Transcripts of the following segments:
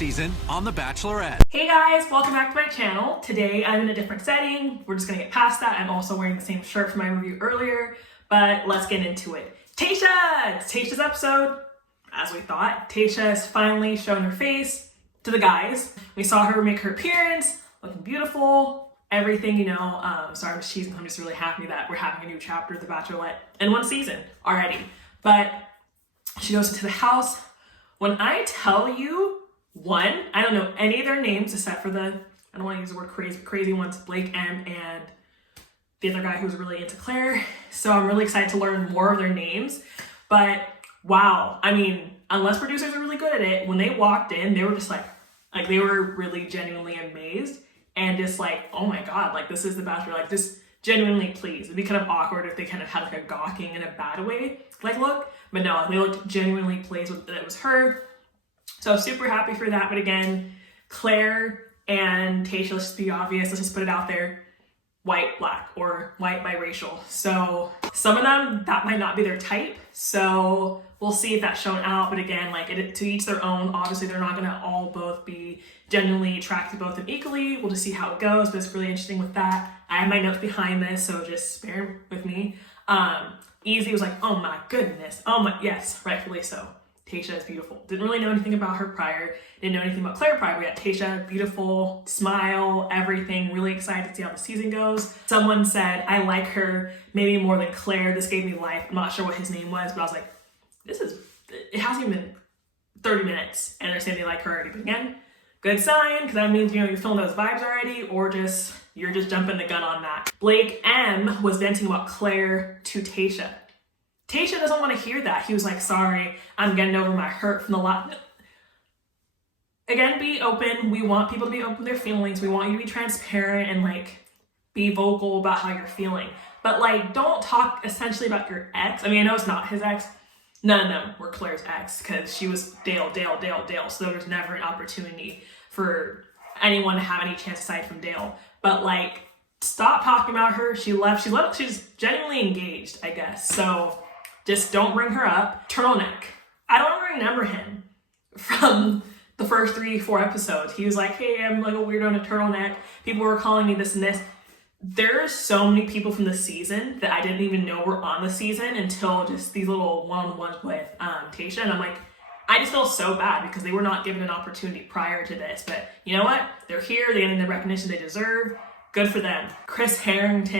season on The Bachelorette. Hey guys, welcome back to my channel. Today I'm in a different setting. We're just gonna get past that. I'm also wearing the same shirt from my review earlier, but let's get into it. Tayshia! It's Tayshia's episode, as we thought. Tayshia has finally shown her face to the guys. We saw her make her appearance, looking beautiful, everything, you know. Sorry, I'm just cheesing. I'm just really happy that we're having a new chapter of The Bachelorette in one season already. But she goes into the house. When I tell you, one, I don't know any of their names except for I don't want to use the word crazy ones, Blake M and the other guy who was really into Clare. So I'm really excited to learn more of their names. But wow, I mean, unless producers are really good at it, when they walked in, they were just like they were really genuinely amazed and just like, oh my God, like this is The Bachelor, like just genuinely pleased. It'd be kind of awkward if they kind of had like a gawking in a bad way, like look, but no, they looked genuinely pleased that it was her. So super happy for that. But again, Clare and Tayshia, let's just be obvious, let's just put it out there, white, black, or white biracial. So some of them, that might not be their type. So we'll see if that's shown out. But again, like to each their own. Obviously, they're not gonna all both be genuinely attracted to both of them equally. We'll just see how it goes. But it's really interesting with that. I have my notes behind this, so just bear with me. Eazy was like, oh my goodness. Oh my, yes, rightfully so. Tayshia is beautiful. Didn't really know anything about her prior. Didn't know anything about Clare prior. We got Tayshia, beautiful, smile, everything. Really excited to see how the season goes. Someone said, I like her maybe more than Clare. This gave me life. I'm not sure what his name was, but I was like, it hasn't even been 30 minutes and they're saying they like her already. But again, good sign, because that means, you know, you're feeling those vibes already, or you're just jumping the gun on that. Blake M was venting about Clare to Tayshia. Tayshia doesn't want to hear that. He was like, sorry, I'm getting over my hurt from the lot. Again, be open. We want people to be open with their feelings. We want you to be transparent and like be vocal about how you're feeling. But like, don't talk essentially about your ex. I mean, I know it's not his ex. None of them were Clare's ex because she was Dale. So there was never an opportunity for anyone to have any chance aside from Dale. But like, stop talking about her. She left. She's genuinely engaged, I guess. So just don't bring her up. Turtleneck. I don't remember him from the first 3-4 episodes. He was like, hey, I'm like a weirdo in a turtleneck. People were calling me this and this. There's so many people from the season that I didn't even know were on the season until just these little one-on-ones with Tayshia. And I'm like, I just feel so bad because they were not given an opportunity prior to this. But you know what? They're here. They're getting the recognition they deserve. Good for them. Chris Harrison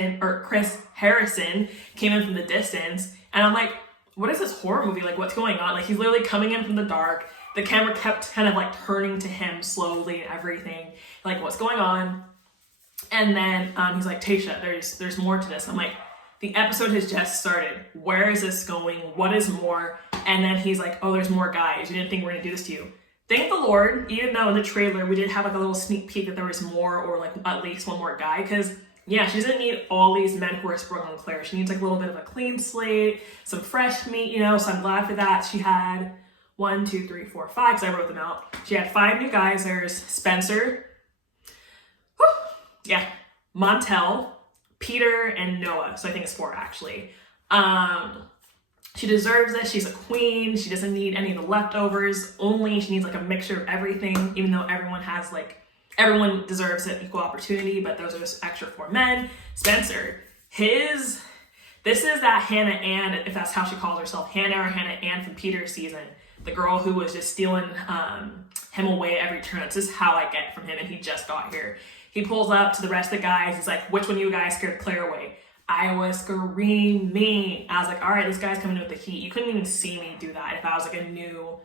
came in from the distance. And I'm like, what is this horror movie? Like, what's going on? Like, he's literally coming in from the dark. The camera kept kind of like turning to him slowly and everything. Like, what's going on? And then he's like, Tayshia, there's more to this. I'm like, the episode has just started. Where is this going? What is more? And then he's like, oh, there's more guys. You didn't think we're gonna do this to you. Thank the Lord, even though in the trailer we did have like a little sneak peek that there was more, or like at least one more guy, because yeah, she doesn't need all these men who are sprung on Clare. She needs like a little bit of a clean slate, some fresh meat, you know, so I'm glad for that. She had 1, 2, 3, 4, 5, because I wrote them out. She had 5 new guys. There's Spencer, Montel, Peter, and Noah. So I think it's 4 actually. She deserves it. She's a queen. She doesn't need any of the leftovers. She needs like a mixture of everything, even though everyone deserves an equal opportunity, but those are just extra 4 men. Spencer, this is that Hannah Ann, if that's how she calls herself, Hannah Ann from Peter's season. The girl who was just stealing him away at every turn. This is how I get from him, and he just got here. He pulls up to the rest of the guys. He's like, which one of you guys scared Clare away? I was screaming. I was like, all right, this guy's coming in with the heat. You couldn't even see me do that if I was like a new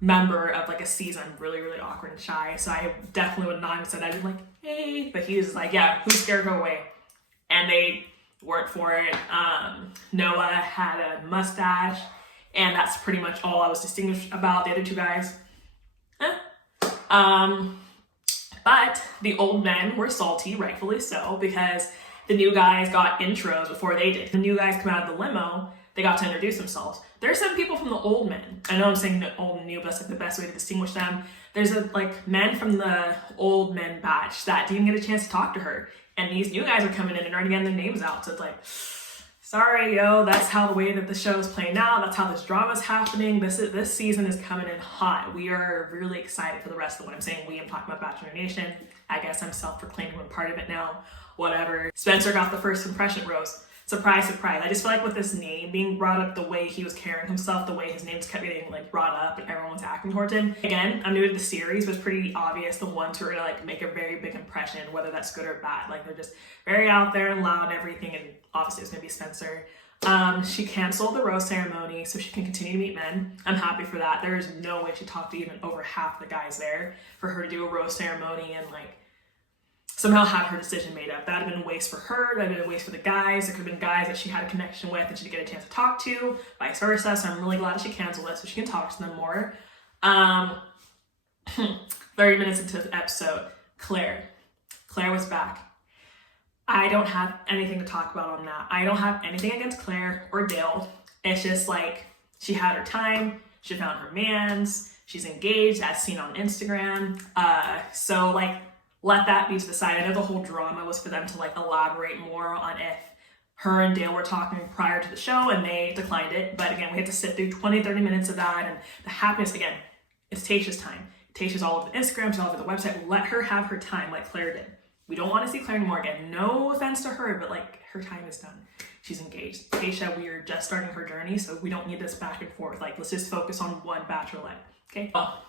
member of like a season. I'm really, really awkward and shy. So I definitely would not have said that. I'd be like, hey, but he was like, yeah, who scared her away? And they weren't for it. Noah had a mustache, and that's pretty much all I was distinguished about. The other 2 guys, but the old men were salty, rightfully so, because the new guys got intros before they did. The new guys come out of the limo, they got to introduce themselves. There's some people from the old men. I know I'm saying the old and new, but that's like the best way to distinguish them. There's men from the old men batch that didn't get a chance to talk to her. And these new guys are coming in and already getting their names out. So it's like, Sorry, yo, that's how the way that the show is playing out. That's how this drama is happening. This season is coming in hot. We are really excited for the rest of what I'm saying. I'm talking about Bachelor Nation. I guess I'm self-proclaimed one part of it now. Whatever. Spencer got the first impression rose. Surprise, surprise. I just feel like with this name being brought up, the way he was carrying himself, the way his name's kept getting like brought up and everyone was acting towards him. Again, I'm new to the series, but it's pretty obvious the ones who are gonna like make a very big impression, whether that's good or bad. Like they're just very out there and loud and everything, and obviously it's gonna be Spencer. She canceled the rose ceremony so she can continue to meet men. I'm happy for that. There is no way she talked to even over half the guys there for her to do a rose ceremony and like somehow have her decision made up. That would have been a waste for her. That would have been a waste for the guys. There could have been guys that she had a connection with and she didn't get a chance to talk to, vice versa. So I'm really glad that she canceled it so she can talk to them more. 30 minutes into the episode, Clare was back. I don't have anything to talk about on that. I don't have anything against Clare or Dale. It's just like she had her time. She found her mans. She's engaged as seen on Instagram. So like, let that be to the side. I know the whole drama was for them to like elaborate more on if her and Dale were talking prior to the show and they declined it. But again, we had to sit through 20-30 minutes of that, and the happiness, again, it's Tayshia's time. Tayshia's all over the Instagram, she's all over the website. Let her have her time like Clare did. We don't want to see Clare anymore again. No offense to her, but like her time is done. She's engaged. Tayshia, we are just starting her journey, so we don't need this back and forth. Like, let's just focus on one Bachelorette, okay? Well,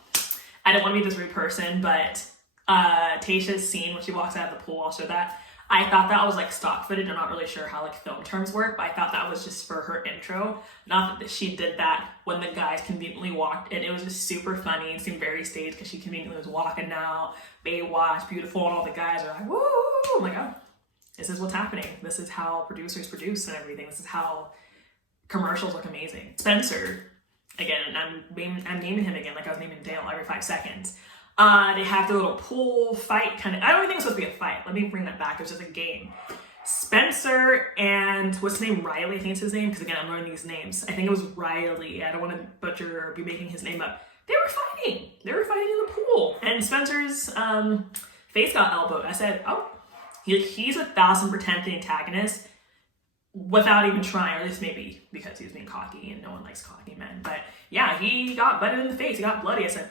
I don't want to be this rude person, but Tayshia's scene when she walks out of the pool, I'll show that. I thought that was like stock footage. I'm not really sure how like film terms work, but I thought that was just for her intro. Not that she did that when the guys conveniently walked in. It was just super funny and seemed very staged because she conveniently was walking now, Baywatch, beautiful, and all the guys are like, woo! I'm like, oh, this is what's happening. This is how producers produce and everything. This is how commercials look amazing. Spencer, again, I'm naming him again like I was naming Dale every 5 seconds. They have the little pool fight kind of. I don't even think it's supposed to be a fight. Let me bring that back. It was just a game. Spencer and what's his name? Riley, I think it's his name. Because again, I'm learning these names. I think it was Riley. I don't want to butcher or be making his name up. They were fighting. They were fighting in the pool. And Spencer's face got elbowed. I said, oh, he's 1,000% the antagonist without even trying, or at least maybe because he was being cocky and no one likes cocky men. But yeah, he got butted in the face. He got bloody. I said,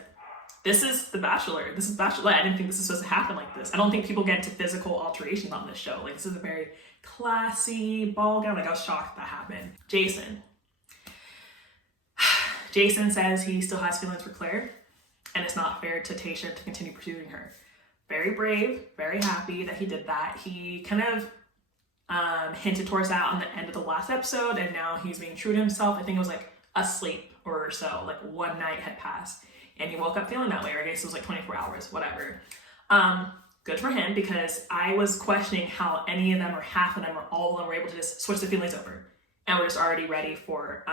this is The Bachelor. This is Bachelorette. I didn't think this was supposed to happen like this. I don't think people get into physical alterations on this show. Like, this is a very classy ball gown. Like, I was shocked that happened. Jason says he still has feelings for Clare, and it's not fair to Tayshia to continue pursuing her. Very brave, very happy that he did that. He kind of hinted towards that on the end of the last episode, and now he's being true to himself. I think it was like asleep or so, like one night had passed. And he woke up feeling that way, or I guess it was like 24 hours, whatever. Good for him, because I was questioning how any of them or half of them or all of them were able to just switch the feelings over. And we're just already ready for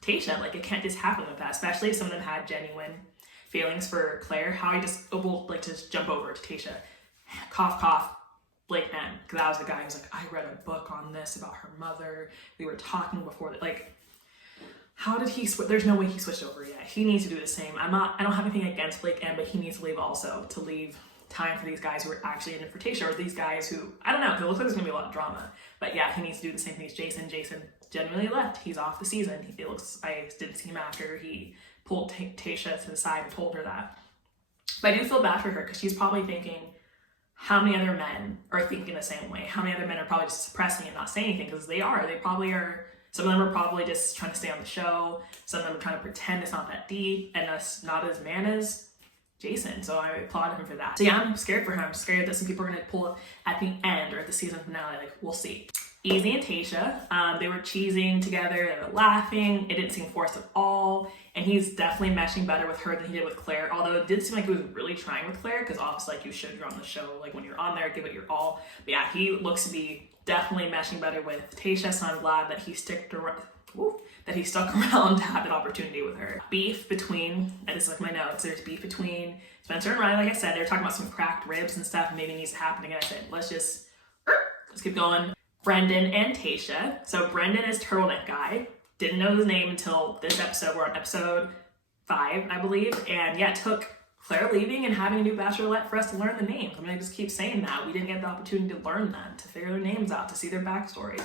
Tayshia. Like, it can't just happen with that, especially if some of them had genuine feelings for Clare. How he just able like to just jump over to Tayshia. Cough, cough, Blake M. Because that was the guy who was like, I read a book on this about her mother. We were talking before that. Like, how did he switch? There's no way he switched over yet. He needs to do the same. I don't have anything against Blake M, but he needs to leave also, to leave time for these guys who are actually in it for Tayshia, or these guys who, I don't know, because it looks like there's gonna be a lot of drama. But yeah, he needs to do the same thing as Jason. Jason genuinely left. He's off the season. It looks, I didn't see him after he pulled Tayshia to the side and told her that. But I do feel bad for her, because she's probably thinking, how many other men are thinking the same way? How many other men are probably just suppressing and not saying anything? Because they probably are. Some of them are probably just trying to stay on the show. Some of them are trying to pretend it's not that deep and us not as man as Jason. So I applaud him for that. So yeah, I'm scared for him. I'm scared that some people are going to pull up at the end or at the season finale. Like, we'll see. Eazy and Tayshia, they were cheesing together. They were laughing. It didn't seem forced at all. And he's definitely meshing better with her than he did with Clare. Although it did seem like he was really trying with Clare, because obviously, like, you should, you're on the show. Like, when you're on there, give it your all. But yeah, he looks to be definitely meshing better with Tayshia, so I'm glad that he stuck around to have an opportunity with her. Beef between, and this is like my notes, there's beef between Spencer and Riley. Like I said, they were talking about some cracked ribs and stuff, and maybe needs to happen again. I said, let's keep going. Brendan and Tayshia. So Brendan is turtleneck guy. Didn't know his name until this episode. We're on episode 5, I believe. And yeah, it took Clare leaving and having a new Bachelorette for us to learn the names. I just keep saying that. We didn't get the opportunity to learn them, to figure their names out, to see their backstory.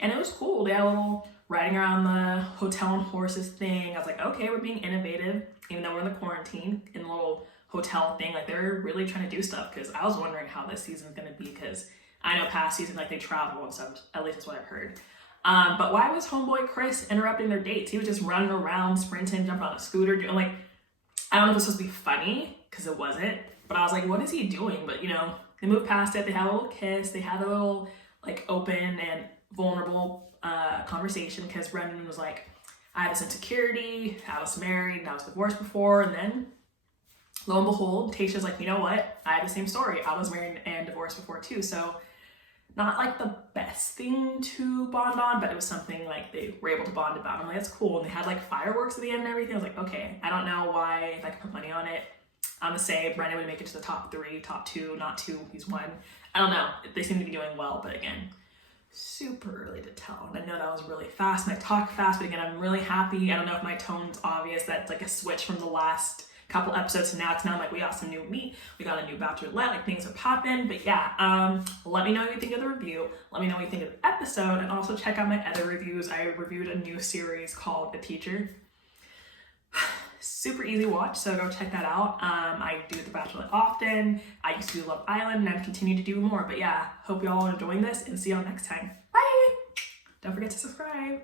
And it was cool. They had a little riding around the hotel on horses thing. I was like, okay, we're being innovative, even though we're in the quarantine, in the little hotel thing. Like, they're really trying to do stuff, because I was wondering how this season's gonna be, because I know past seasons, like, they travel and stuff. At least that's what I've heard. But why was homeboy Chris interrupting their dates? He was just running around, sprinting, jumping on a scooter, doing like, I don't know if this was supposed to be funny, because it wasn't, but I was like, what is he doing? But they moved past it. They had a little kiss. They had a little like open and vulnerable conversation, because Brendan was like, I had this insecurity, I was married, and I was divorced before, and then lo and behold, Tayshia's like, you know what? I had the same story. I was married and divorced before too. So not like the best thing to bond on, but it was something like they were able to bond about. I'm like, that's cool. And they had like fireworks at the end and everything. I was like, okay, I don't know why, if I could put money on it, I'm gonna say Brendan would make it to the top 3, top 2, not 2, he's 1. I don't know. They seem to be doing well, but again, super early to tell. And I know that was really fast and I talk fast, but again, I'm really happy. I don't know if my tone's obvious. That's like a switch from the last couple episodes to now, because now I'm like, we got some new meat, we got a new Bachelorette, like things are popping. But yeah, let me know what you think of the review, let me know what you think of the episode, and also check out my other reviews. I reviewed a new series called The Teacher. Super easy watch, so go check that out. I do The Bachelorette often. I used to do Love Island, and I continue to do more. But yeah, hope you all are enjoying this, and see y'all next time. Bye! Don't forget to subscribe.